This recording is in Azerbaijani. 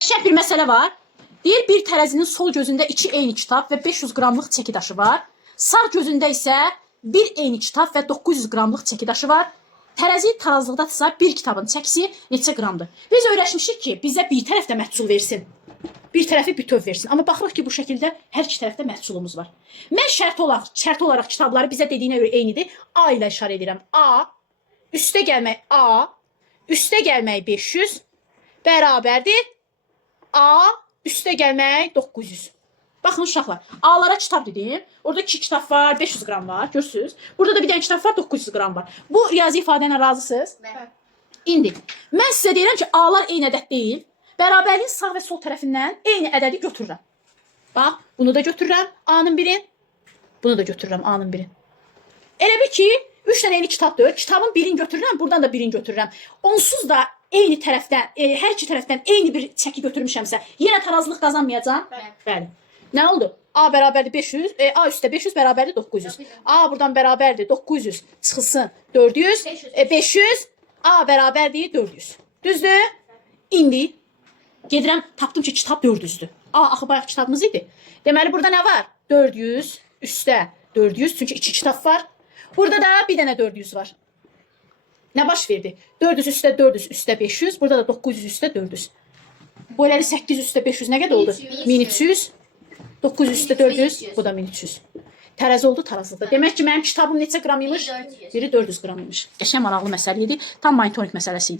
Şərt bir məsələ var. Deyir, bir tərəzinin sol gözündə 2 eyni kitab və 500 qramlıq çəki daşı var. Sağ gözündə isə bir eyni kitab və 900 qramlıq çəki daşı var. Tərəzi tarazlıqdadırsa bir kitabın çəkisi neçə qramdır? Biz öyrəşmişik ki, bizə bir tərəfdə məhsul versin. Bir tərəfi bütöv versin. Amma baxırıq ki, bu şəkildə hər iki tərəfdə məhsulumuz var. Mən şərt olaraq kitabları bizə dediyinə görə eynidir. A ilə işarə edirəm. A, üstə gəlmək A, üstə gəlmək 500 bərabərdir. A, üstə gəlmək 900. Baxın uşaqlar, A'lara kitab dedim. Orada 2 kitab var, 500 qram var, görürsünüz. Burada da bir dənə kitab var, 900 qram var. Bu riyazi ifadəylə razısınız? Bəli. İndi, mən sizə deyirəm ki, A'lar eyni ədəd deyil. Bərabərliyin sağ və sol tərəfindən eyni ədədi götürürəm. Bax, bunu da götürürəm A'nın birin. Bunu da götürürəm A'nın birin. Elə bil ki, 3 dənə eyni kitabdır. Kitabın birini götürürəm, buradan da birini götürürəm. Onsuz da eyni tərəfdən, hər iki tərəfdən eyni bir çəki götürmüşəmsə, yenə tarazlıq qazanmayacam. Bəli. Nə oldu? A bərabərdir 500, A üstə 500 bərabərdir 900. A buradan bərabərdir 900, çıxılsın 400, 500, A bərabərdir 400. Düzdür? İndi gedirəm, tapdım ki, kitab 400'dür. A, axı bayaq kitabımız idi. Deməli, burada nə var? 400, üstə 400, çünki 2 kitab var. Burada da bir dənə 400 var. Nə baş verdi? 400 üstə 400, üstə 500. Burada da 900 üstə 400. Bu elədi 800 üstə 500 nə qədər oldu? 1300. 900 üstə 400, bu da 1300. Tərəzi oldu tarazlıqda. Demək ki, mənim kitabım neçə qram imiş? Biri 400 qram imiş. Qəşəng maraqlı məsələ idi. Tam monitoring məsələsi idi.